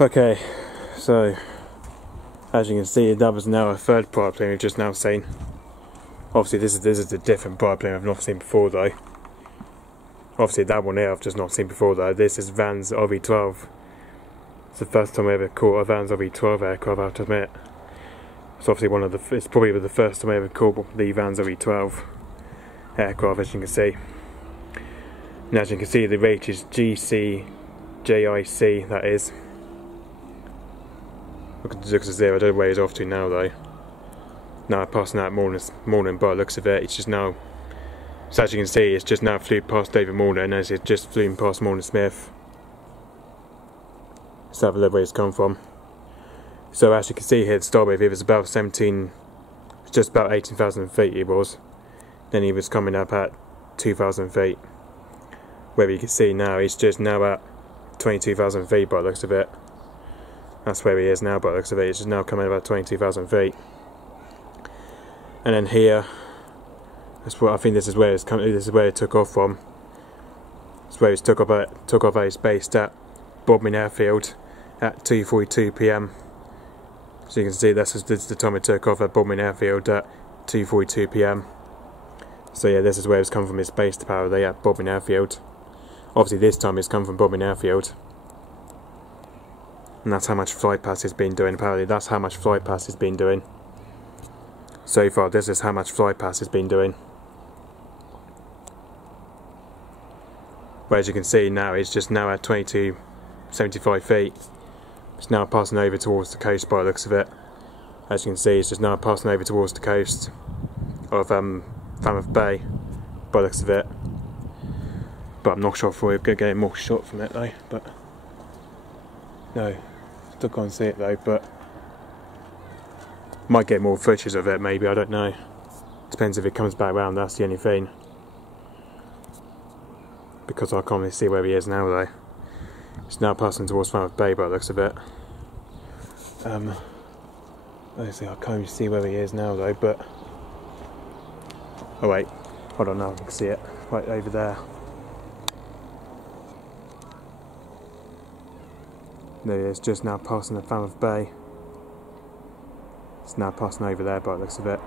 Okay, so as you can see, that was now a third pilot plane we've just now seen. Obviously this is a different pilot plane I've not seen before though. Obviously that one here I've just not seen before though. This is Van's RV-12. It's the first time I ever caught a Van's RV-12 aircraft, I have to admit. It's obviously it's probably the first time I ever caught the Van's RV-12 aircraft, as you can see. And as you can see, the rate is G-CJIC, that is. Look at the 0, I don't know where he's off to now though. Now passing out morning by the looks of it. It's just now, so as you can see, it's just now flew past David Morning as it just flew past Morning Smith. Let's have a look where it's come from. So as you can see here at starboard, it was about 17, just about 18,000 feet it was. Then he was coming up at 2,000 feet. Where you can see now, he's just now at 22,000 feet by the looks of it. That's where he is now by the looks of it. It's just now coming about 22,000 feet. And then here, that's what I think this is where it's coming. This is where it took off from. It's where it took off at his base at Bodmin Airfield at 2:42 p.m. So you can see this is the time it took off at Bodmin Airfield at 2:42 p.m. So yeah, this is where it's come from his base apparently at Bodmin Airfield. Obviously this time it's come from Bodmin Airfield. And that's how much flight path it's been doing. Apparently that's how much flight path it's been doing. So far this is how much flight path it's been doing. Where as you can see now, it's just now at 2275 feet. It's now passing over towards the coast by the looks of it. As you can see, it's just now passing over towards the coast of Falmouth Bay by the looks of it. But I'm not sure if we're going to get more shot from it though. But no, still can't see it though. But might get more footage of it maybe, I don't know. Depends if it comes back round, that's the only thing. Because I can't really see where he is now though. It's now passing towards Falmouth Bay by the looks of it. Obviously I can't really see where he is now though, but oh wait, hold on, now I can see it right over there. There he is, just now passing the Falmouth Bay. It's now passing over there by the looks of it.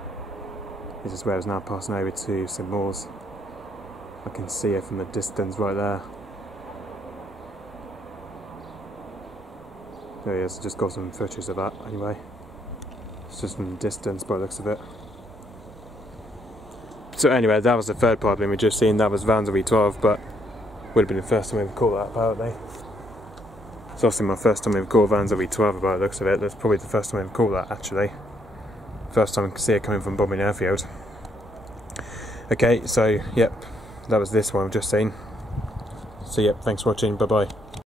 This is where it's now passing over to St Maur's. I can see it from a distance right there. There he is, just got some footage of that anyway. It's just from a distance by the looks of it. So anyway, that was the third pilot plane we just seen. That was Van's RV-12, but would have been the first time we ever caught that apparently. It's obviously my first time I ever caught Van's RV-12 by the looks of it. That's probably the first time I ever caught that actually. First time I can see it coming from Bodmin Airfield. Okay, so yep, that was this one I've just seen. So yep, thanks for watching, bye bye.